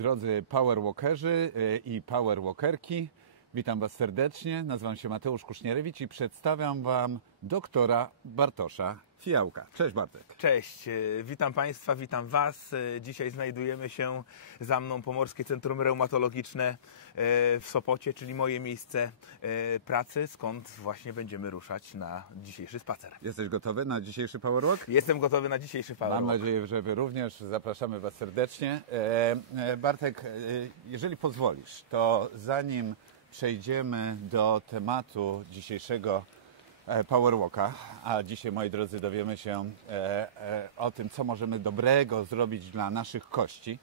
Drodzy powerwalkerzy i powerwalkerki, witam Was serdecznie. Nazywam się Mateusz Kusznierewicz i przedstawiam Wam doktora Bartosza Fijałka. Cześć Bartek. Cześć, witam Państwa, witam Was. Dzisiaj znajdujemy się za mną Pomorskie Centrum Reumatologiczne w Sopocie, czyli moje miejsce pracy, skąd właśnie będziemy ruszać na dzisiejszy spacer. Jesteś gotowy na dzisiejszy powerwalk? Jestem gotowy na dzisiejszy powerwalk. Mam nadzieję, że Wy również. Zapraszamy Was serdecznie. Bartek, jeżeli pozwolisz, to zanim przejdziemy do tematu dzisiejszego powerwalka, a dzisiaj, moi drodzy, dowiemy się o tym, co możemy dobrego zrobić dla naszych kości,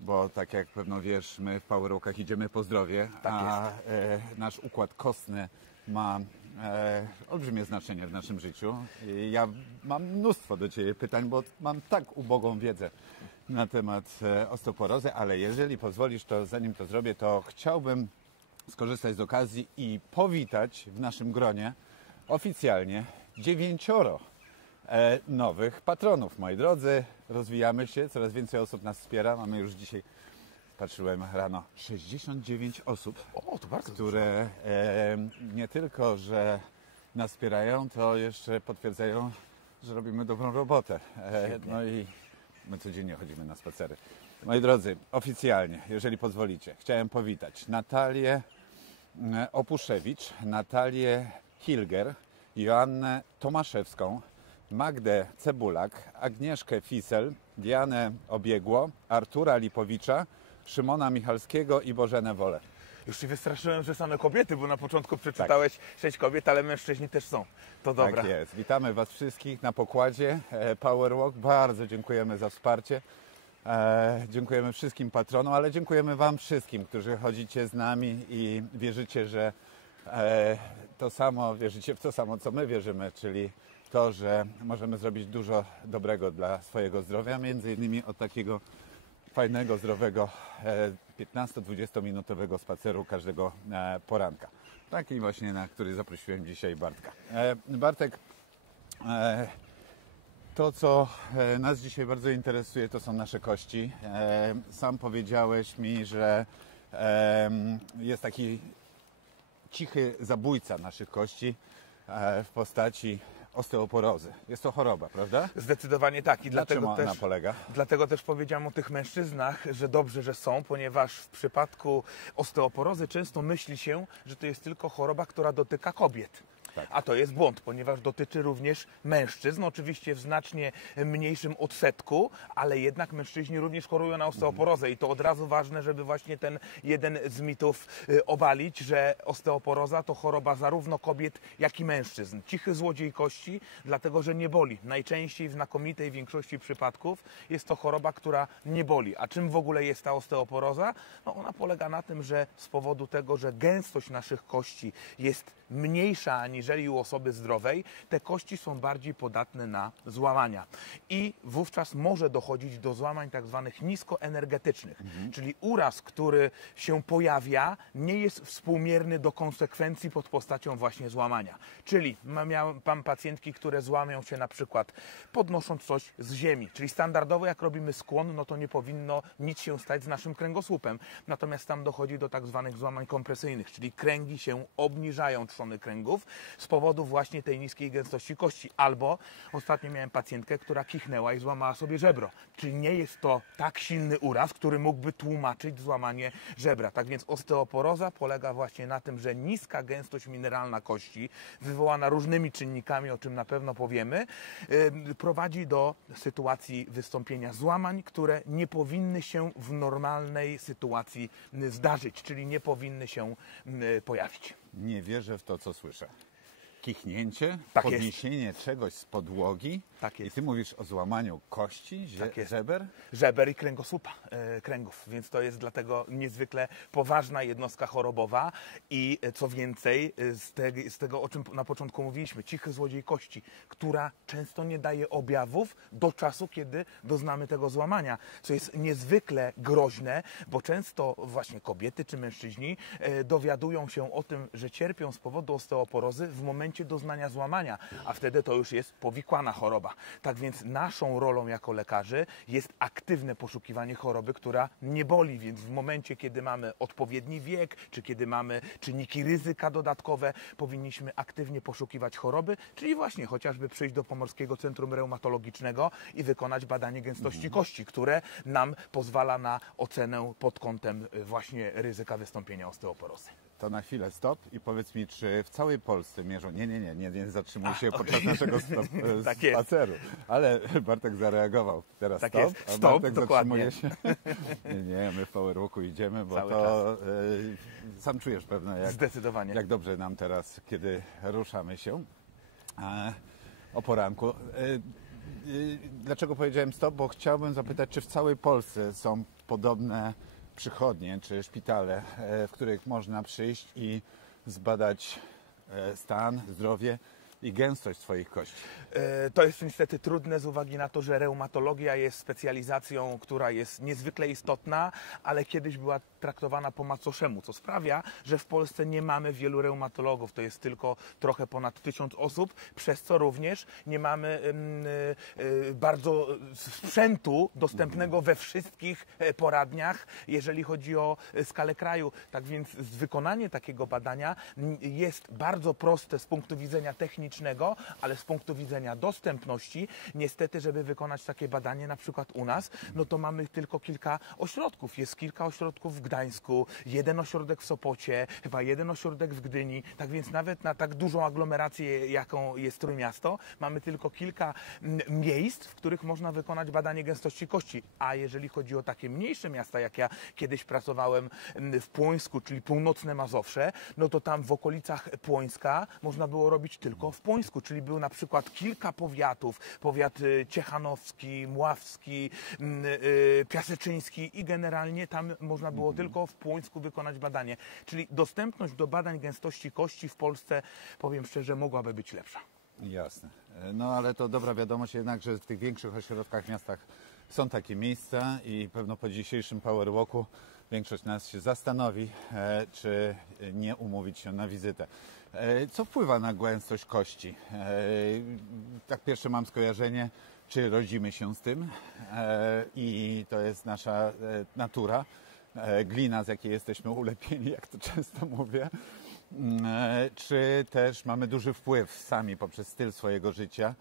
bo tak jak pewno wiesz, my w powerwalkach idziemy po zdrowie, a nasz układ kostny ma olbrzymie znaczenie w naszym życiu. I ja mam mnóstwo do Ciebie pytań, bo mam tak ubogą wiedzę na temat osteoporozy, ale jeżeli pozwolisz, to zanim to zrobię, to chciałbym skorzystać z okazji i powitać w naszym gronie oficjalnie 9 nowych patronów. Moi drodzy, rozwijamy się, coraz więcej osób nas wspiera. Mamy już dzisiaj, patrzyłem rano, 69 osób, O, to bardzo które nie tylko, że nas wspierają, to jeszcze potwierdzają, że robimy dobrą robotę. No i my codziennie chodzimy na spacery. Moi drodzy, oficjalnie, jeżeli pozwolicie, chciałem powitać Natalię Opuszewicz, Natalię Hilger, Joannę Tomaszewską, Magdę Cebulak, Agnieszkę Fisel, Dianę Obiegło, Artura Lipowicza, Szymona Michalskiego i Bożenę Wolę. Już się wystraszyłem, że same kobiety, bo na początku przeczytałeś 6 kobiet, ale mężczyźni też są. To dobra. Tak jest. Witamy Was wszystkich na pokładzie Powerwalk. Bardzo dziękujemy za wsparcie. Dziękujemy wszystkim patronom, ale dziękujemy Wam wszystkim, którzy chodzicie z nami i wierzycie, że wierzycie w to samo, co my wierzymy, czyli to, że możemy zrobić dużo dobrego dla swojego zdrowia, między innymi od takiego fajnego, zdrowego 15-20 minutowego spaceru każdego poranka. Taki właśnie, na który zaprosiłem dzisiaj Bartka. Bartek, to, co nas dzisiaj bardzo interesuje, to są nasze kości. Sam powiedziałeś mi, że jest taki cichy zabójca naszych kości w postaci osteoporozy. Jest to choroba, prawda? Zdecydowanie tak. I Na czym dlatego ona polega? Dlatego też powiedziałem o tych mężczyznach, że dobrze, że są, ponieważ w przypadku osteoporozy często myśli się, że to jest tylko choroba, która dotyka kobiet. Tak. A to jest błąd, ponieważ dotyczy również mężczyzn, oczywiście w znacznie mniejszym odsetku, ale jednak mężczyźni również chorują na osteoporozę i to od razu ważne, żeby właśnie ten jeden z mitów obalić, że osteoporoza to choroba zarówno kobiet, jak i mężczyzn. Cichy złodziej kości, dlatego że nie boli. Najczęściej w znakomitej większości przypadków jest to choroba, która nie boli. A czym w ogóle jest ta osteoporoza? No ona polega na tym, że z powodu tego, że gęstość naszych kości jest mniejsza aniżeli u osoby zdrowej, te kości są bardziej podatne na złamania. I wówczas może dochodzić do złamań tak zwanych niskoenergetycznych, czyli uraz, który się pojawia, nie jest współmierny do konsekwencji pod postacią właśnie złamania. Czyli mam pacjentki, które złamią się na przykład podnosząc coś z ziemi, czyli standardowo jak robimy skłon, no to nie powinno nic się stać z naszym kręgosłupem. Natomiast tam dochodzi do tak zwanych złamań kompresyjnych, czyli kręgi się obniżają, trzony kręgów z powodu właśnie tej niskiej gęstości kości. Albo ostatnio miałem pacjentkę, która kichnęła i złamała sobie żebro. Czyli nie jest to tak silny uraz, który mógłby tłumaczyć złamanie żebra. Tak więc osteoporoza polega właśnie na tym, że niska gęstość mineralna kości, wywołana różnymi czynnikami, o czym na pewno powiemy, prowadzi do sytuacji wystąpienia złamań, które nie powinny się w normalnej sytuacji zdarzyć, czyli nie powinny się pojawić. Nie wierzę w to, co słyszę. Kichnięcie, Tak podniesienie czegoś z podłogi. Tak jest. I ty mówisz o złamaniu kości, Tak jest. żeber? Żeber i kręgosłupa, kręgów, więc to jest dlatego niezwykle poważna jednostka chorobowa i co więcej, z tego, o czym na początku mówiliśmy, cichy złodziej kości, która często nie daje objawów do czasu, kiedy doznamy tego złamania, co jest niezwykle groźne, bo często właśnie kobiety czy mężczyźni dowiadują się o tym, że cierpią z powodu osteoporozy w momencie doznania złamania, a wtedy to już jest powikłana choroba. choroba. Tak więc naszą rolą jako lekarzy jest aktywne poszukiwanie choroby, która nie boli, więc w momencie, kiedy mamy odpowiedni wiek, czy kiedy mamy czynniki ryzyka dodatkowe, powinniśmy aktywnie poszukiwać choroby, czyli właśnie chociażby przyjść do Pomorskiego Centrum Reumatologicznego i wykonać badanie gęstości kości, które nam pozwala na ocenę pod kątem właśnie ryzyka wystąpienia osteoporozy. To na chwilę stop i powiedz mi, czy w całej Polsce mierzą... Nie zatrzymuj się podczas naszego Tak spaceru. Ale Bartek zareagował. Teraz Tak stop, jest. a Stop, Bartek dokładnie. zatrzymuje się. Nie, my w Power Walku idziemy, bo Cały to sam czujesz pewnie, Zdecydowanie. jak dobrze nam teraz, kiedy ruszamy się o poranku. Dlaczego powiedziałem stop? Bo chciałbym zapytać, czy w całej Polsce są podobne przychodnie czy szpitale, w których można przyjść i zbadać stan, zdrowie i gęstość swoich kości. To jest niestety trudne z uwagi na to, że reumatologia jest specjalizacją, która jest niezwykle istotna, ale kiedyś była traktowana po macoszemu, co sprawia, że w Polsce nie mamy wielu reumatologów. To jest tylko trochę ponad 1000 osób, przez co również nie mamy bardzo sprzętu dostępnego we wszystkich poradniach, jeżeli chodzi o skalę kraju. Tak więc wykonanie takiego badania jest bardzo proste z punktu widzenia technicznego, ale z punktu widzenia dostępności, niestety, żeby wykonać takie badanie na przykład u nas, no to mamy tylko kilka ośrodków. Jest kilka ośrodków w Gdańsku, jeden ośrodek w Sopocie, chyba jeden ośrodek w Gdyni. Tak więc nawet na tak dużą aglomerację, jaką jest Trójmiasto, mamy tylko kilka miejsc, w których można wykonać badanie gęstości kości. A jeżeli chodzi o takie mniejsze miasta, jak ja kiedyś pracowałem w Płońsku, czyli północne Mazowsze, no to tam w okolicach Płońska można było robić tylko w Płońsku, czyli był na przykład kilka powiatów, powiat ciechanowski, mławski, piaseczyński i generalnie tam można było tylko w Płońsku wykonać badanie. Czyli dostępność do badań gęstości kości w Polsce, powiem szczerze, mogłaby być lepsza. Jasne. No ale to dobra wiadomość jednak, że w tych większych ośrodkach, miastach są takie miejsca i pewno po dzisiejszym Power Walku większość nas się zastanowi, czy nie umówić się na wizytę. Co wpływa na gęstość kości? Tak pierwsze mam skojarzenie, czy rodzimy się z tym i to jest nasza natura, glina, z jakiej jesteśmy ulepieni, jak to często mówię, czy też mamy duży wpływ sami poprzez styl swojego życia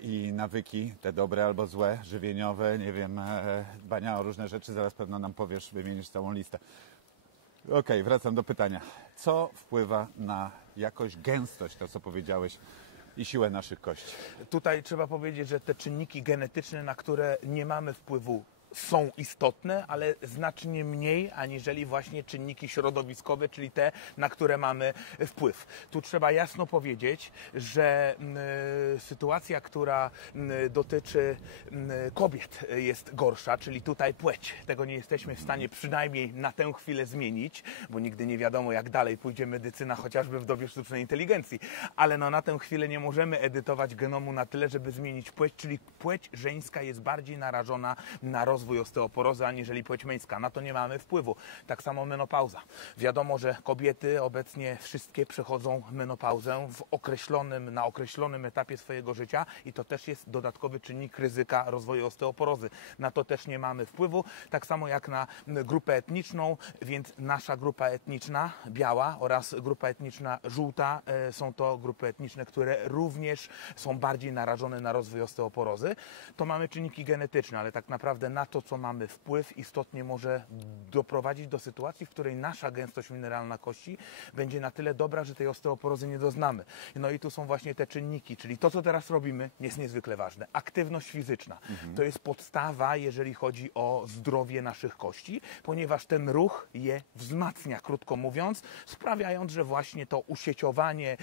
i nawyki, te dobre albo złe, żywieniowe, nie wiem, dbania o różne rzeczy, zaraz pewno nam powiesz, wymienisz całą listę. Okej, wracam do pytania. Co wpływa na jakość, gęstość, to co powiedziałeś, i siłę naszych kości? Tutaj trzeba powiedzieć, że te czynniki genetyczne, na które nie mamy wpływu, są istotne, ale znacznie mniej aniżeli właśnie czynniki środowiskowe, czyli te, na które mamy wpływ. Tu trzeba jasno powiedzieć, że sytuacja, która dotyczy kobiet, jest gorsza, czyli tutaj płeć. Tego nie jesteśmy w stanie przynajmniej na tę chwilę zmienić, bo nigdy nie wiadomo, jak dalej pójdzie medycyna, chociażby w dobie sztucznej inteligencji. Ale no, na tę chwilę nie możemy edytować genomu na tyle, żeby zmienić płeć, czyli płeć żeńska jest bardziej narażona na rozwój osteoporozy, aniżeli płeć męska. Na to nie mamy wpływu. Tak samo menopauza. Wiadomo, że kobiety obecnie wszystkie przechodzą menopauzę na określonym etapie swojego życia i to też jest dodatkowy czynnik ryzyka rozwoju osteoporozy. Na to też nie mamy wpływu. Tak samo jak na grupę etniczną, więc nasza grupa etniczna biała oraz grupa etniczna żółta są to grupy etniczne, które również są bardziej narażone na rozwój osteoporozy. To mamy czynniki genetyczne, ale tak naprawdę na to, co mamy wpływ, istotnie może doprowadzić do sytuacji, w której nasza gęstość mineralna kości będzie na tyle dobra, że tej osteoporozy nie doznamy. No i tu są właśnie te czynniki, czyli to, co teraz robimy, jest niezwykle ważne. Aktywność fizyczna. To jest podstawa, jeżeli chodzi o zdrowie naszych kości, ponieważ ten ruch je wzmacnia, krótko mówiąc, sprawiając, że właśnie to usieciowanie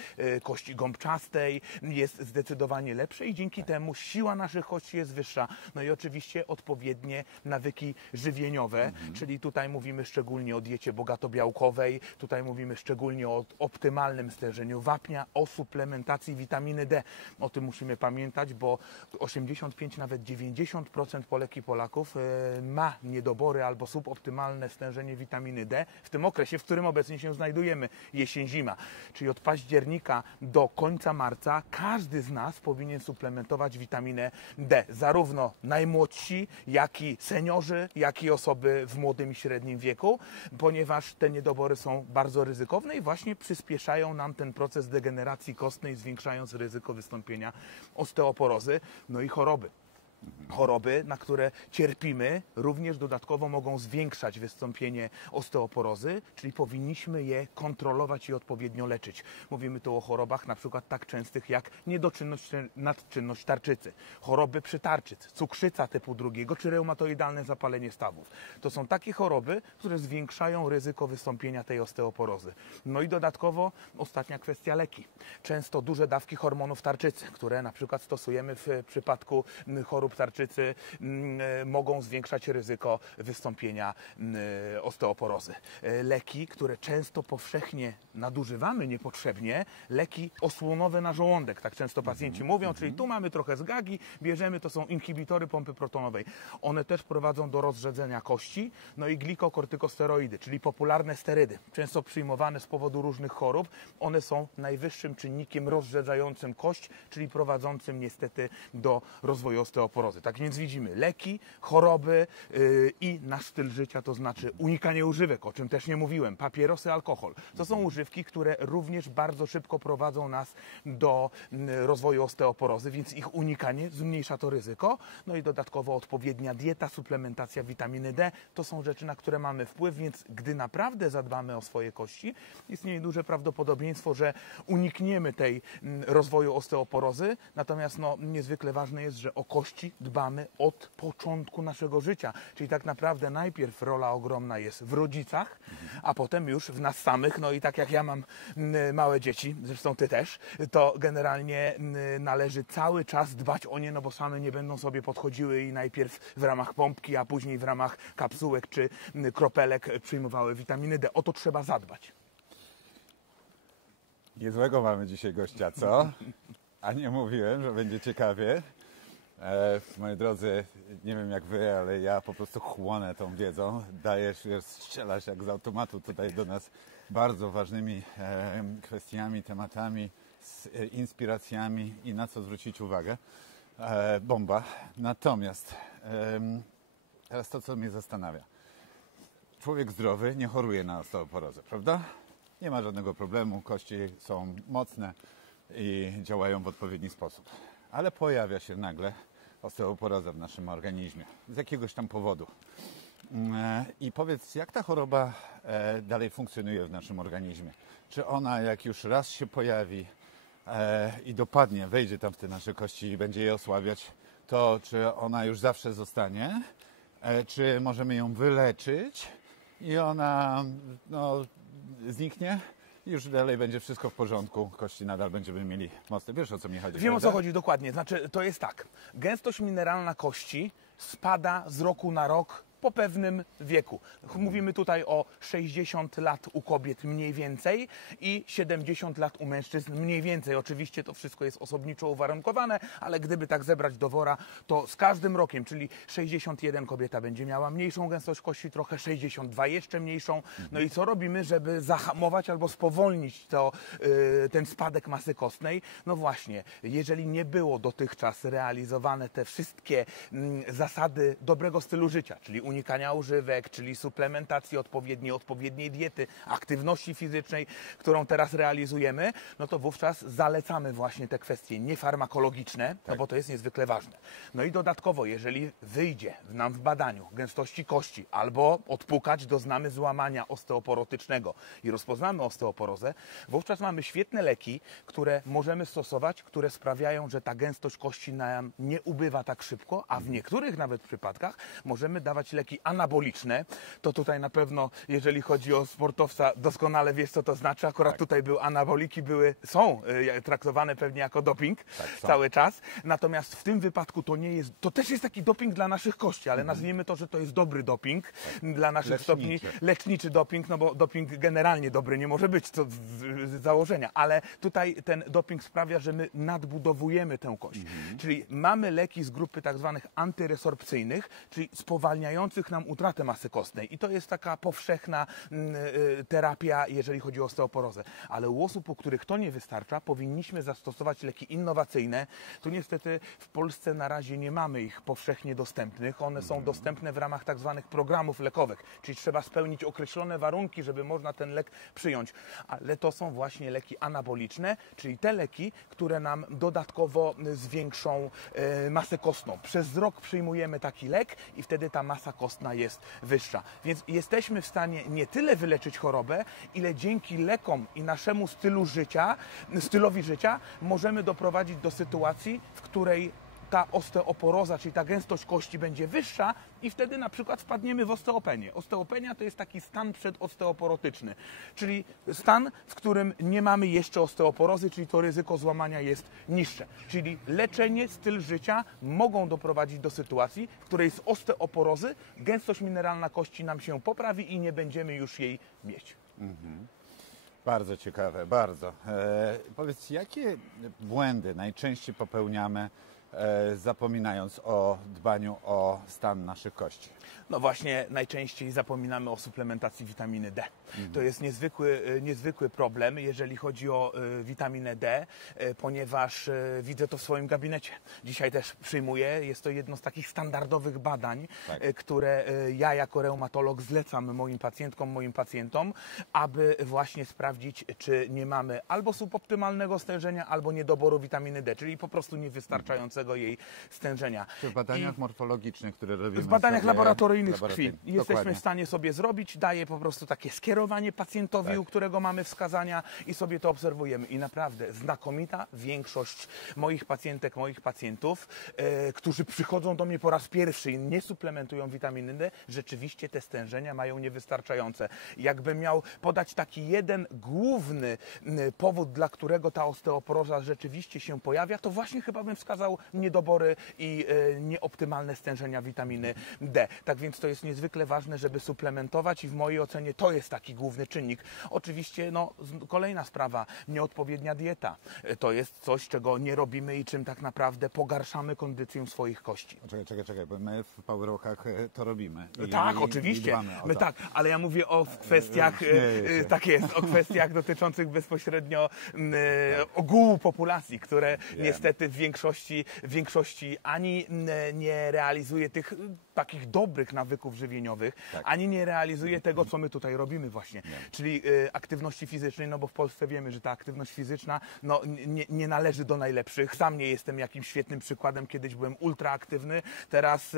kości gąbczastej jest zdecydowanie lepsze i dzięki temu siła naszych kości jest wyższa. No i oczywiście odpowiednie właśnie nawyki żywieniowe, czyli tutaj mówimy szczególnie o diecie bogato-białkowej, tutaj mówimy szczególnie o optymalnym stężeniu wapnia, o suplementacji witaminy D. O tym musimy pamiętać, bo 85, nawet 90% Polek i Polaków ma niedobory albo suboptymalne stężenie witaminy D w tym okresie, w którym obecnie się znajdujemy, jesień-zima. Czyli od października do końca marca każdy z nas powinien suplementować witaminę D. Zarówno najmłodsi, jak i seniorzy, jak i osoby w młodym i średnim wieku, ponieważ te niedobory są bardzo ryzykowne i właśnie przyspieszają nam ten proces degeneracji kostnej, zwiększając ryzyko wystąpienia osteoporozy, no i choroby. Choroby, na które cierpimy, również dodatkowo mogą zwiększać wystąpienie osteoporozy, czyli powinniśmy je kontrolować i odpowiednio leczyć. Mówimy tu o chorobach na przykład tak częstych jak niedoczynność, nadczynność tarczycy, choroby przytarczyc, cukrzyca typu 2 czy reumatoidalne zapalenie stawów. To są takie choroby, które zwiększają ryzyko wystąpienia tej osteoporozy. No i dodatkowo ostatnia kwestia, leki. Często duże dawki hormonów tarczycy, które na przykład stosujemy w przypadku chorób tarczycy, mogą zwiększać ryzyko wystąpienia osteoporozy. Leki, które często powszechnie nadużywamy niepotrzebnie, leki osłonowe na żołądek, tak często pacjenci mówią, czyli tu mamy trochę zgagi, bierzemy, to są inhibitory pompy protonowej. One też prowadzą do rozrzedzenia kości, no i glikokortykosteroidy, czyli popularne sterydy, często przyjmowane z powodu różnych chorób. One są najwyższym czynnikiem rozrzedzającym kość, czyli prowadzącym niestety do rozwoju osteoporozy. Tak więc widzimy leki, choroby i nasz styl życia, to znaczy unikanie używek, o czym też nie mówiłem, papierosy, alkohol. To są używki, które również bardzo szybko prowadzą nas do rozwoju osteoporozy, więc ich unikanie zmniejsza to ryzyko. No i dodatkowo odpowiednia dieta, suplementacja witaminy D, to są rzeczy, na które mamy wpływ, więc gdy naprawdę zadbamy o swoje kości, istnieje duże prawdopodobieństwo, że unikniemy tej rozwoju osteoporozy. Natomiast niezwykle ważne jest, że o kości dbamy od początku naszego życia. Czyli tak naprawdę najpierw rola ogromna jest w rodzicach, a potem już w nas samych. No i tak jak ja mam małe dzieci, zresztą ty też, to generalnie należy cały czas dbać o nie, no bo same nie będą sobie podchodziły i najpierw w ramach pompki, a później w ramach kapsułek czy kropelek przyjmowały witaminy D. O to trzeba zadbać. Niezłego mamy dzisiaj gościa, co? A nie mówiłem, że będzie ciekawie. Moi drodzy, nie wiem jak wy, ale ja po prostu chłonę tą wiedzą. Dajesz, strzelasz jak z automatu tutaj do nas bardzo ważnymi kwestiami, tematami, z inspiracjami i na co zwrócić uwagę. Bomba. Natomiast teraz to, co mnie zastanawia. Człowiek zdrowy nie choruje na osteoporozę, prawda? Nie ma żadnego problemu, kości są mocne i działają w odpowiedni sposób. Ale pojawia się nagle osteoporoza w naszym organizmie z jakiegoś tam powodu. I powiedz, jak ta choroba dalej funkcjonuje w naszym organizmie? Czy ona, jak już raz się pojawi i dopadnie, wejdzie tam w te nasze kości i będzie je osłabiać, to czy ona już zawsze zostanie? Czy możemy ją wyleczyć i ona zniknie? Już dalej będzie wszystko w porządku, kości nadal będziemy mieli mocne. Wiesz, o co mi chodzi? Wiem, prawda? o co chodzi dokładnie. Znaczy, to jest tak. Gęstość mineralna kości spada z roku na rok po pewnym wieku. Mówimy tutaj o 60 lat u kobiet mniej więcej i 70 lat u mężczyzn mniej więcej. Oczywiście to wszystko jest osobniczo uwarunkowane, ale gdyby tak zebrać do wora, to z każdym rokiem, czyli 61 kobieta będzie miała mniejszą gęstość kości, trochę 62 jeszcze mniejszą. No i co robimy, żeby zahamować albo spowolnić ten spadek masy kostnej? No właśnie, jeżeli nie było dotychczas realizowane te wszystkie zasady dobrego stylu życia, czyli unikania używek, czyli suplementacji odpowiedniej diety, aktywności fizycznej, którą teraz realizujemy, no to wówczas zalecamy właśnie te kwestie niefarmakologiczne, no bo to jest niezwykle ważne. No i dodatkowo, jeżeli wyjdzie nam w badaniu gęstości kości albo odpukać doznamy złamania osteoporotycznego i rozpoznamy osteoporozę, wówczas mamy świetne leki, które możemy stosować, które sprawiają, że ta gęstość kości nam nie ubywa tak szybko, a w niektórych nawet przypadkach możemy dawać leki leki anaboliczne, to tutaj na pewno, jeżeli chodzi o sportowca, doskonale wiesz, co to znaczy. Akurat tutaj anaboliki są traktowane pewnie jako doping cały czas. Natomiast w tym wypadku to też jest taki doping dla naszych kości, ale nazwijmy to, że to jest dobry doping dla naszych stopni. Leczniczy doping, no bo doping generalnie dobry nie może być, co z założenia, ale tutaj ten doping sprawia, że my nadbudowujemy tę kość. Czyli mamy leki z grupy tak zwanych antyresorpcyjnych, czyli spowalniających nam utratę masy kostnej. I to jest taka powszechna terapia, jeżeli chodzi o osteoporozę. Ale u osób, u których to nie wystarcza, powinniśmy zastosować leki innowacyjne. Tu niestety w Polsce na razie nie mamy ich powszechnie dostępnych. One są dostępne w ramach tak zwanych programów lekowych, czyli trzeba spełnić określone warunki, żeby można ten lek przyjąć. Ale to są właśnie leki anaboliczne, czyli te leki, które nam dodatkowo zwiększą masę kostną. Przez rok przyjmujemy taki lek i wtedy ta masa kostna jest wyższa. Więc jesteśmy w stanie nie tyle wyleczyć chorobę, ile dzięki lekom i naszemu stylowi życia możemy doprowadzić do sytuacji, w której ta osteoporoza, czyli ta gęstość kości będzie wyższa i wtedy na przykład wpadniemy w osteopenię. Osteopenia to jest taki stan przedosteoporotyczny, czyli stan, w którym nie mamy jeszcze osteoporozy, czyli to ryzyko złamania jest niższe. Czyli leczenie, styl życia mogą doprowadzić do sytuacji, w której z osteoporozy gęstość mineralna kości nam się poprawi i nie będziemy już jej mieć. Bardzo ciekawe, bardzo. Powiedz, jakie błędy najczęściej popełniamy, zapominając o dbaniu o stan naszych kości? No właśnie, najczęściej zapominamy o suplementacji witaminy D. To jest niezwykły problem, jeżeli chodzi o witaminę D, ponieważ widzę to w swoim gabinecie. Dzisiaj też przyjmuję. Jest to jedno z takich standardowych badań, które ja jako reumatolog zlecam moim pacjentkom, moim pacjentom, aby właśnie sprawdzić, czy nie mamy albo suboptymalnego stężenia, albo niedoboru witaminy D, czyli po prostu niewystarczającego jej stężenia. Czy w badaniach morfologicznych, które robimy w badaniach sobie, laboratoryjnych z krwi Dokładnie. jesteśmy w stanie sobie zrobić, daje po prostu takie skierowanie pacjentowi, u którego mamy wskazania i sobie to obserwujemy. I naprawdę znakomita większość moich pacjentek, moich pacjentów, którzy przychodzą do mnie po raz pierwszy i nie suplementują witaminy D, rzeczywiście te stężenia mają niewystarczające. Jakbym miał podać taki jeden główny powód, dla którego ta osteoporoza rzeczywiście się pojawia, to właśnie chyba bym wskazał niedobory i nieoptymalne stężenia witaminy D. Tak więc to jest niezwykle ważne, żeby suplementować i w mojej ocenie to jest taki główny czynnik. Oczywiście kolejna sprawa, nieodpowiednia dieta. To jest coś, czego nie robimy i czym tak naprawdę pogarszamy kondycję swoich kości. Czekaj, bo my w Powerwalkach to robimy. Tak, oczywiście. My tak, ale ja mówię o kwestiach, tak jest, o kwestiach dotyczących bezpośrednio ogółu populacji, które niestety w większości ani nie realizuje tych takich dobrych nawyków żywieniowych, ani nie realizuje tego, co my tutaj robimy właśnie, czyli aktywności fizycznej, no bo w Polsce wiemy, że ta aktywność fizyczna nie należy do najlepszych. Sam nie jestem jakimś świetnym przykładem, kiedyś byłem ultraaktywny, teraz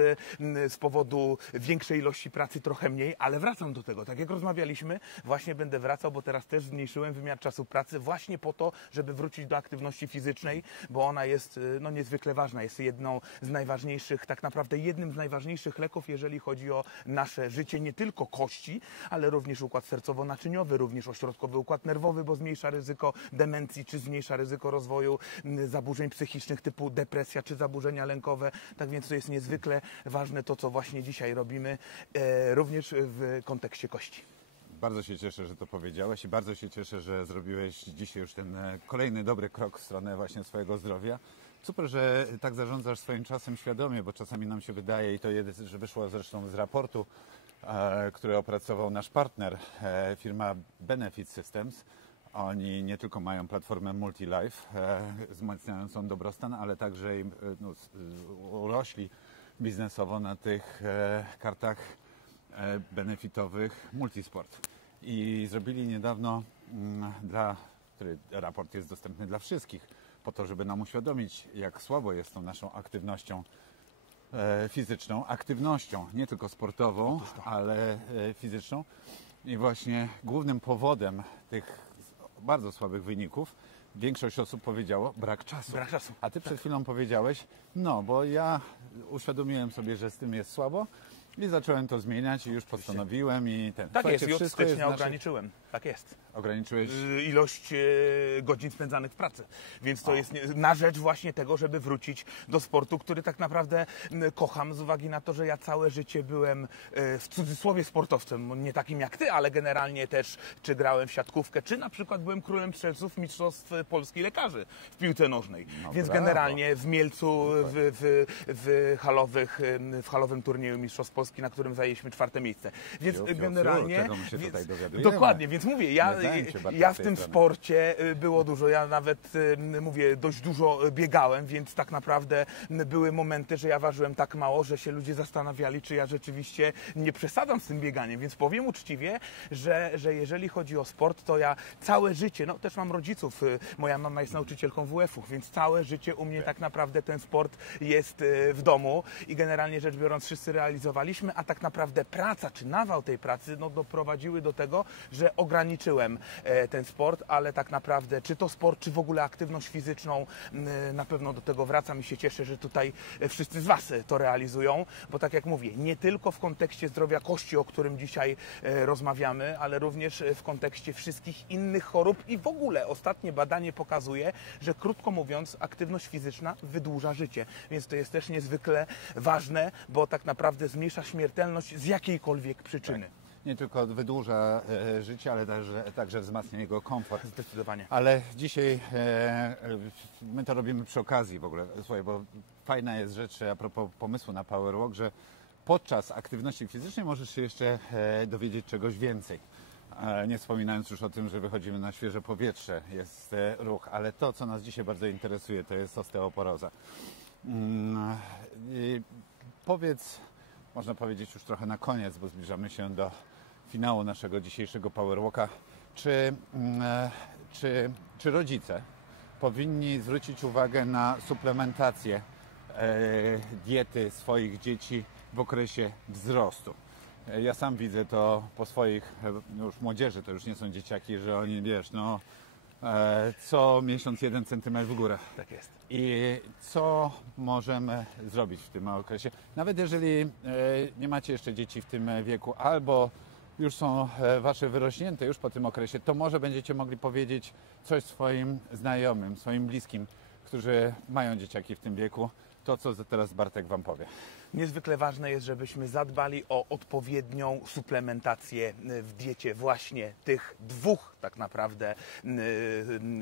z powodu większej ilości pracy trochę mniej, ale wracam do tego. Tak jak rozmawialiśmy, właśnie będę wracał, bo teraz też zmniejszyłem wymiar czasu pracy właśnie po to, żeby wrócić do aktywności fizycznej, bo ona jest niezwykle ważna. Jest jedną z najważniejszych, tak naprawdę jednym z najważniejszych leków, jeżeli chodzi o nasze życie, nie tylko kości, ale również układ sercowo-naczyniowy, również ośrodkowy układ nerwowy, bo zmniejsza ryzyko demencji, czy zmniejsza ryzyko rozwoju zaburzeń psychicznych typu depresja, czy zaburzenia lękowe. Tak więc to jest niezwykle ważne to, co właśnie dzisiaj robimy, również w kontekście kości. Bardzo się cieszę, że to powiedziałeś i bardzo się cieszę, że zrobiłeś dzisiaj już ten kolejny dobry krok w stronę właśnie swojego zdrowia. Super, że tak zarządzasz swoim czasem świadomie, bo czasami nam się wydaje, i to że wyszło zresztą z raportu, który opracował nasz partner, firma Benefit Systems. Oni nie tylko mają platformę MultiLife wzmacniającą dobrostan, ale także urośli biznesowo na tych kartach benefitowych Multisport. I zrobili niedawno, który raport jest dostępny dla wszystkich, po to, żeby nam uświadomić, jak słabo jest tą naszą aktywnością fizyczną, nie tylko sportową, ale fizyczną. I właśnie głównym powodem tych bardzo słabych wyników większość osób powiedziało brak czasu. A ty przed chwilą powiedziałeś, bo ja uświadomiłem sobie, że z tym jest słabo I zacząłem to zmieniać i już postanowiłem i ten. Tak jest, i od wszystko jest stycznia w naszych- ograniczyłem. Tak jest. Ograniczyłeś. Ilość godzin spędzanych w pracy. Więc to jest na rzecz właśnie tego, żeby wrócić do sportu, który tak naprawdę kocham z uwagi na to, że ja całe życie byłem w cudzysłowie sportowcem. Nie takim jak ty, ale generalnie też czy grałem w siatkówkę, czy na przykład byłem królem strzelców Mistrzostw Polski Lekarzy w piłce nożnej. No Więc brawo. generalnie w Mielcu w halowym turnieju Mistrzostw Polski, na którym zajęliśmy 4. miejsce. Więc generalnie... Tego my się tutaj dowiadujemy. Dokładnie, więc mówię, Nie znałem cię, Bartek, ja z w tej tym strony. sporcie było dużo, ja nawet mówię, dość dużo biegałem, więc tak naprawdę były momenty, że ja ważyłem tak mało, że się ludzie zastanawiali, czy ja rzeczywiście nie przesadzam z tym bieganiem, więc powiem uczciwie, że jeżeli chodzi o sport, to ja całe życie, no też mam rodziców, moja mama jest nauczycielką WF-ów, więc całe życie u mnie tak naprawdę ten sport jest w domu i generalnie rzecz biorąc wszyscy realizowaliśmy, a tak naprawdę praca, czy nawał tej pracy, no doprowadziły do tego, że ograniczyłem ten sport, ale tak naprawdę czy to sport, czy w ogóle aktywność fizyczną, na pewno do tego wracam i się cieszę, że tutaj wszyscy z Was to realizują, bo tak jak mówię, nie tylko w kontekście zdrowia kości, o którym dzisiaj rozmawiamy, ale również w kontekście wszystkich innych chorób i w ogóle ostatnie badanie pokazuje, że krótko mówiąc aktywność fizyczna wydłuża życie, więc to jest też niezwykle ważne, bo tak naprawdę zmniejsza śmiertelność z jakiejkolwiek przyczyny. Nie tylko wydłuża życie, ale także wzmacnia jego komfort. Zdecydowanie. Ale dzisiaj my to robimy przy okazji w ogóle. Słuchaj, bo fajna jest rzecz a propos pomysłu na Power Walk, że podczas aktywności fizycznej możesz się jeszcze dowiedzieć czegoś więcej. Nie wspominając już o tym, że wychodzimy na świeże powietrze, jest ruch, ale to, co nas dzisiaj bardzo interesuje, to jest osteoporoza. Powiedz, można powiedzieć już trochę na koniec, bo zbliżamy się do finału naszego dzisiejszego Power Walka, czy rodzice powinni zwrócić uwagę na suplementację diety swoich dzieci w okresie wzrostu? Ja sam widzę to po swoich już młodzieży, to już nie są dzieciaki, że oni, wiesz, no co miesiąc 1 centymetr w górę. Tak jest. I co możemy zrobić w tym okresie? Nawet jeżeli nie macie jeszcze dzieci w tym wieku, albo już są wasze wyrośnięte już po tym okresie, to może będziecie mogli powiedzieć coś swoim znajomym, swoim bliskim, którzy mają dzieciaki w tym wieku, to co teraz Bartek wam powie. Niezwykle ważne jest, żebyśmy zadbali o odpowiednią suplementację w diecie właśnie tych dwóch tak naprawdę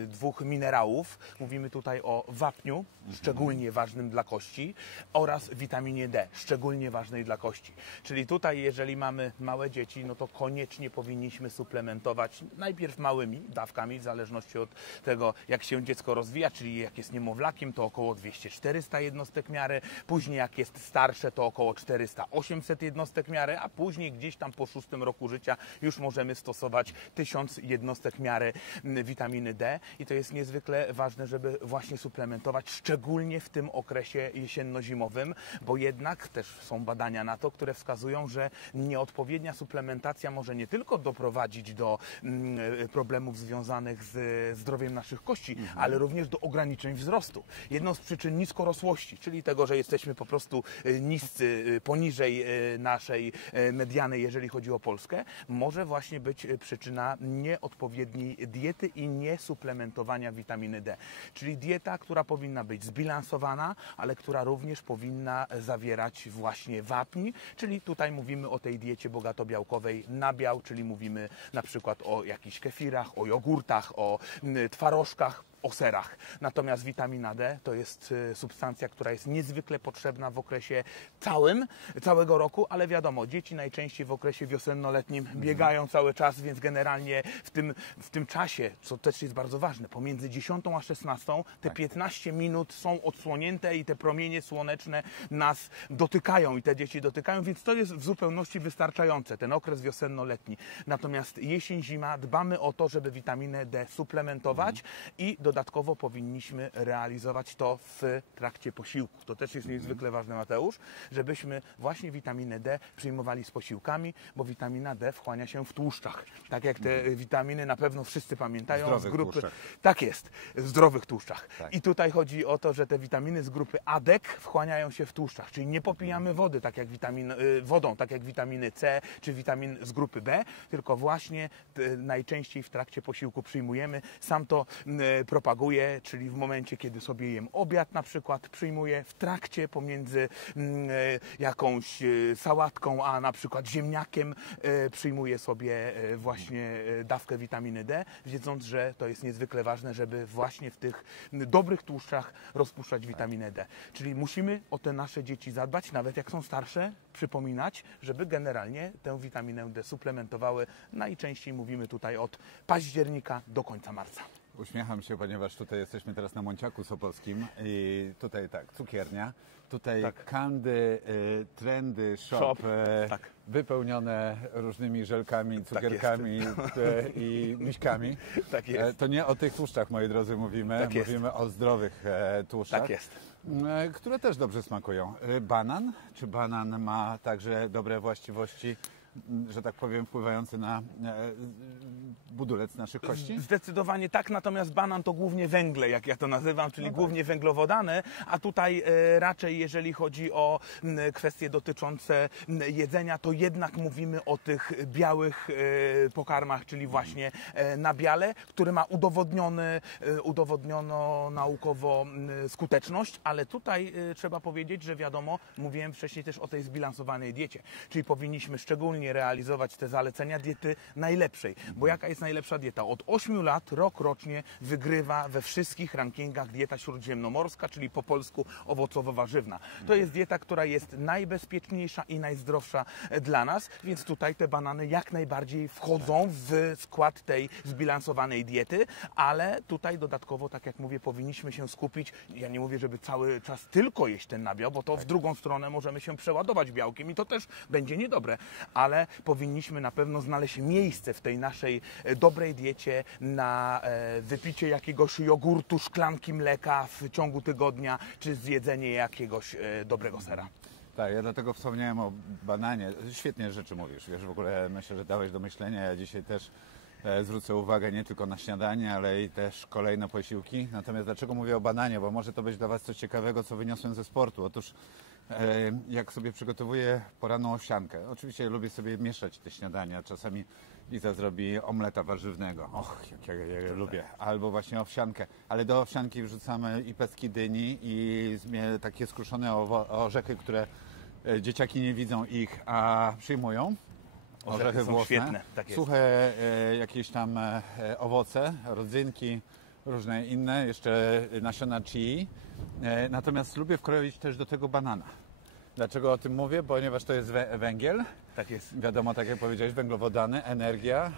dwóch minerałów. Mówimy tutaj o wapniu, szczególnie ważnym dla kości, oraz witaminie D, szczególnie ważnej dla kości. Czyli tutaj, jeżeli mamy małe dzieci, no to koniecznie powinniśmy suplementować najpierw małymi dawkami, w zależności od tego, jak się dziecko rozwija, czyli jak jest niemowlakiem, to około 200-400 jednostek miary, później jak jest starsze, to około 400-800 jednostek miary, a później gdzieś tam po 6 roku życia już możemy stosować 1000 jednostek miary witaminy D i to jest niezwykle ważne, żeby właśnie suplementować, szczególnie w tym okresie jesienno-zimowym, bo jednak też są badania na to, które wskazują, że nieodpowiednia suplementacja może nie tylko doprowadzić do problemów związanych z zdrowiem naszych kości, ale również do ograniczeń wzrostu. Jedną z przyczyn niskorosłości, czyli tego, że jesteśmy po prostu niscy, poniżej naszej mediany, jeżeli chodzi o Polskę, może właśnie być przyczyna nieodpowiedniej diety i niesuplementowania witaminy D. Czyli dieta, która powinna być zbilansowana, ale która również powinna zawierać właśnie wapń, czyli tutaj mówimy o tej diecie bogato-białkowej nabiał, czyli mówimy na przykład o jakichś kefirach, o jogurtach, o twarożkach, o serach. Natomiast witamina D to jest substancja, która jest niezwykle potrzebna w okresie całego roku, ale wiadomo, dzieci najczęściej w okresie wiosenno-letnim biegają cały czas, więc generalnie w tym czasie, co też jest bardzo ważne, pomiędzy 10 a 16 te 15 minut są odsłonięte i te promienie słoneczne nas dotykają i te dzieci dotykają, więc to jest w zupełności wystarczające, ten okres wiosenno-letni. Natomiast jesień, zima dbamy o to, żeby witaminę D suplementować i dodatkowo powinniśmy realizować to w trakcie posiłku. To też jest niezwykle ważne, Mateusz, żebyśmy właśnie witaminę D przyjmowali z posiłkami, bo witamina D wchłania się w tłuszczach. Tak jak te witaminy na pewno wszyscy pamiętają Zdrowych z grupy. tłuszczach. Tak jest, w zdrowych tłuszczach. Tak. I tutaj chodzi o to, że te witaminy z grupy ADEK wchłaniają się w tłuszczach, czyli nie popijamy wody, tak jak wodą, tak jak witaminy C czy witamin z grupy B, tylko właśnie najczęściej w trakcie posiłku przyjmujemy. Sam to propaguję, czyli w momencie, kiedy sobie jem obiad na przykład, przyjmuję w trakcie pomiędzy jakąś sałatką, a na przykład ziemniakiem, przyjmuję sobie właśnie dawkę witaminy D, wiedząc, że to jest niezwykle ważne, żeby właśnie w tych dobrych tłuszczach rozpuszczać witaminę D. Czyli musimy o te nasze dzieci zadbać, nawet jak są starsze, przypominać, żeby generalnie tę witaminę D suplementowały. Najczęściej mówimy tutaj od października do końca marca. Uśmiecham się, ponieważ tutaj jesteśmy teraz na Monciaku Sopockim i tutaj tak, cukiernia, tutaj Tak. Candy, Trendy Shop, tak. wypełnione różnymi żelkami, cukierkami i miśkami. Tak jest. To nie o tych tłuszczach, moi drodzy, mówimy. Tak jest. Mówimy o zdrowych tłuszczach. Tak jest. Które też dobrze smakują. Banan? Czy banan ma także dobre właściwości, że tak powiem, wpływające na budulec naszych kości? Zdecydowanie tak, natomiast banan to głównie węgle, jak ja to nazywam, czyli głównie węglowodany, a tutaj raczej jeżeli chodzi o kwestie dotyczące jedzenia, to jednak mówimy o tych białych pokarmach, czyli właśnie nabiale, który ma udowodniono naukowo skuteczność, ale tutaj trzeba powiedzieć, że wiadomo, mówiłem wcześniej też o tej zbilansowanej diecie, czyli powinniśmy szczególnie realizować te zalecenia diety najlepszej, bo jaka jest najlepsza dieta? Od 8 lat, rok rocznie wygrywa we wszystkich rankingach dieta śródziemnomorska, czyli po polsku owocowo-warzywna. To jest dieta, która jest najbezpieczniejsza i najzdrowsza dla nas, więc tutaj te banany jak najbardziej wchodzą w skład tej zbilansowanej diety, ale tutaj dodatkowo, tak jak mówię, powinniśmy się skupić, ja nie mówię, żeby cały czas tylko jeść ten nabiał, bo to w drugą stronę możemy się przeładować białkiem i to też będzie niedobre, ale powinniśmy na pewno znaleźć miejsce w tej naszej dobrej diecie na wypicie jakiegoś jogurtu, szklanki mleka w ciągu tygodnia, czy zjedzenie jakiegoś dobrego sera. Tak, ja dlatego wspomniałem o bananie. Świetnie rzeczy mówisz. Wiesz, w ogóle myślę, że dałeś do myślenia. Ja dzisiaj też zwrócę uwagę nie tylko na śniadanie, ale i też kolejne posiłki. Natomiast dlaczego mówię o bananie? Bo może to być dla Was coś ciekawego, co wyniosłem ze sportu. Otóż jak sobie przygotowuję poranną owsiankę, oczywiście lubię sobie mieszać te śniadania. Czasami Liza zrobi omleta warzywnego. Och, jak ja je lubię. Albo właśnie owsiankę. Ale do owsianki wrzucamy i pestki dyni, i takie skruszone orzechy, które dzieciaki nie widzą ich, a przyjmują. Orzechy są włosne, świetne, tak jest. suche jakieś tam owoce, rodzynki, różne inne, jeszcze nasiona chii. Natomiast lubię wkroić też do tego banana. Dlaczego o tym mówię? Ponieważ to jest węgiel. Tak jest. Wiadomo, tak jak powiedziałeś, węglowodany, energia.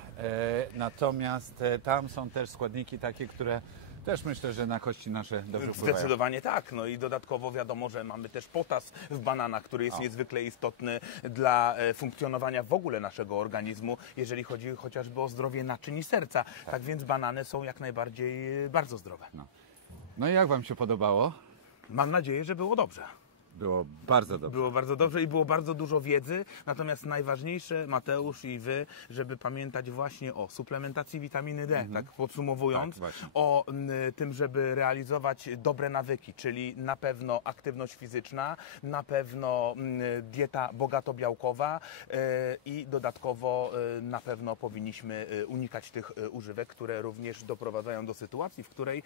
Natomiast tam są też składniki takie, które też myślę, że na kości nasze dobrze wpływają. Zdecydowanie tak. No i dodatkowo wiadomo, że mamy też potas w bananach, który jest niezwykle istotny dla funkcjonowania w ogóle naszego organizmu, jeżeli chodzi chociażby o zdrowie naczyń i serca. Tak więc banany są jak najbardziej bardzo zdrowe. No i jak Wam się podobało? Mam nadzieję, że było dobrze. Było bardzo dobrze. Było bardzo dobrze i było bardzo dużo wiedzy, natomiast najważniejsze, Mateusz i Wy, żeby pamiętać właśnie o suplementacji witaminy D, tak podsumowując, Tak, o tym, żeby realizować dobre nawyki, czyli na pewno aktywność fizyczna, na pewno dieta bogato białkowa i dodatkowo na pewno powinniśmy unikać tych używek, które również doprowadzają do sytuacji, w której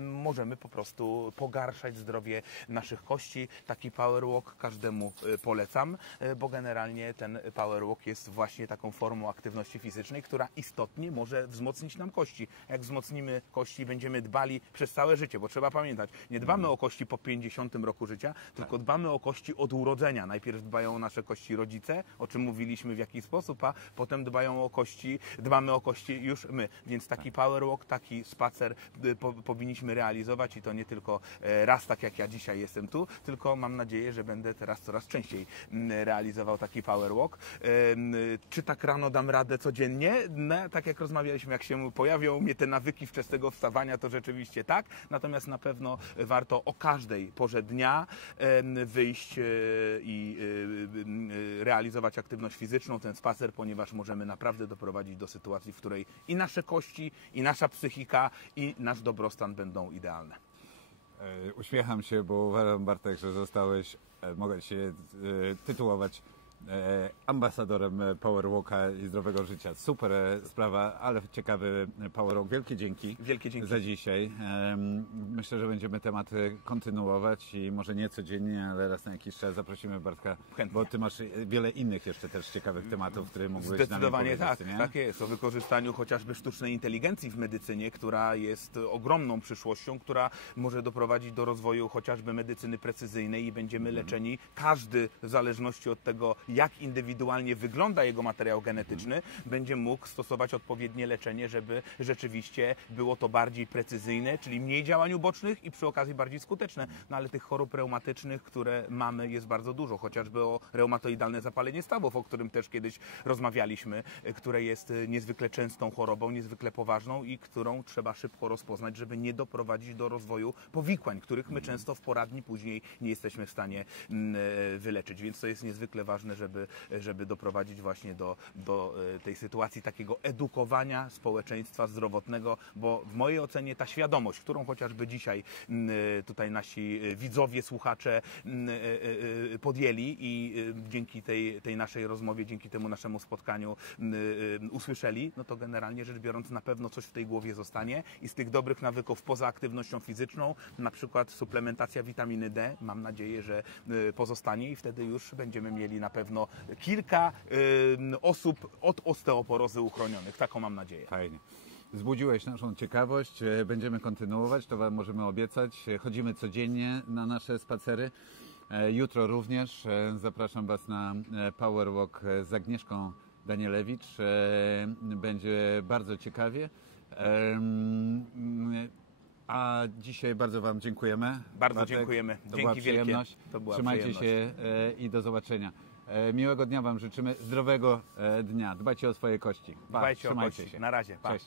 możemy po prostu pogarszać zdrowie naszych kości. Taki powerwalk każdemu polecam, bo generalnie ten powerwalk jest właśnie taką formą aktywności fizycznej, która istotnie może wzmocnić nam kości. Jak wzmocnimy kości, będziemy dbali przez całe życie, bo trzeba pamiętać, nie dbamy o kości po 50 roku życia, tylko dbamy o kości od urodzenia. Najpierw dbają o nasze kości rodzice, o czym mówiliśmy w jaki sposób, a potem dbamy o kości już my. Więc taki powerwalk, taki spacer powinniśmy realizować i to nie tylko raz, tak jak ja dzisiaj jestem tu, tylko mam nadzieję, nadzieję, że będę teraz coraz częściej realizował taki power walk. Czy tak rano dam radę codziennie? No, tak jak rozmawialiśmy, jak się pojawią u mnie te nawyki wczesnego wstawania, to rzeczywiście tak. Natomiast na pewno warto o każdej porze dnia wyjść i realizować aktywność fizyczną, ten spacer, ponieważ możemy naprawdę doprowadzić do sytuacji, w której i nasze kości, i nasza psychika, i nasz dobrostan będą idealne. Uśmiecham się, bo uważam, Bartek, że zostałeś, mogę się tytułować ambasadorem Powerwalka i zdrowego życia. Super sprawa, ale ciekawy Powerwalk. Wielkie dzięki, za dzisiaj. Myślę, że będziemy tematy kontynuować i może nie codziennie, ale raz na jakiś czas zaprosimy Bartka, Chętnie. bo ty masz wiele innych jeszcze też ciekawych tematów, które mógłbyś Zdecydowanie z nami powiedzieć, tak, tak jest. O wykorzystaniu chociażby sztucznej inteligencji w medycynie, która jest ogromną przyszłością, która może doprowadzić do rozwoju chociażby medycyny precyzyjnej i będziemy leczeni, każdy w zależności od tego, jak indywidualnie wygląda jego materiał genetyczny, będzie mógł stosować odpowiednie leczenie, żeby rzeczywiście było to bardziej precyzyjne, czyli mniej działań ubocznych i przy okazji bardziej skuteczne. No ale tych chorób reumatycznych, które mamy, jest bardzo dużo, chociażby o reumatoidalne zapalenie stawów, o którym też kiedyś rozmawialiśmy, które jest niezwykle częstą chorobą, niezwykle poważną i którą trzeba szybko rozpoznać, żeby nie doprowadzić do rozwoju powikłań, których my często w poradni później nie jesteśmy w stanie wyleczyć. Więc to jest niezwykle ważne, żeby doprowadzić właśnie do tej sytuacji takiego edukowania społeczeństwa zdrowotnego, bo w mojej ocenie ta świadomość, którą chociażby dzisiaj tutaj nasi widzowie, słuchacze podjęli i dzięki tej naszej rozmowie, dzięki temu naszemu spotkaniu usłyszeli, no to generalnie rzecz biorąc na pewno coś w tej głowie zostanie i z tych dobrych nawyków poza aktywnością fizyczną, na przykład suplementacja witaminy D, mam nadzieję, że pozostanie i wtedy już będziemy mieli na pewno kilka osób od osteoporozy uchronionych. Taką mam nadzieję. Fajnie. Zbudziłeś naszą ciekawość. Będziemy kontynuować, to Wam możemy obiecać. Chodzimy codziennie na nasze spacery. Jutro również. Zapraszam Was na Powerwalk z Agnieszką Danielewicz. Będzie bardzo ciekawie. A dzisiaj bardzo Wam dziękujemy. Bardzo dziękujemy. Dzięki wielkie. To była Trzymajcie się i do zobaczenia. Miłego dnia Wam życzymy, zdrowego dnia. Dbajcie o swoje kości. Dbajcie o kości. Na razie. Pa. Cześć.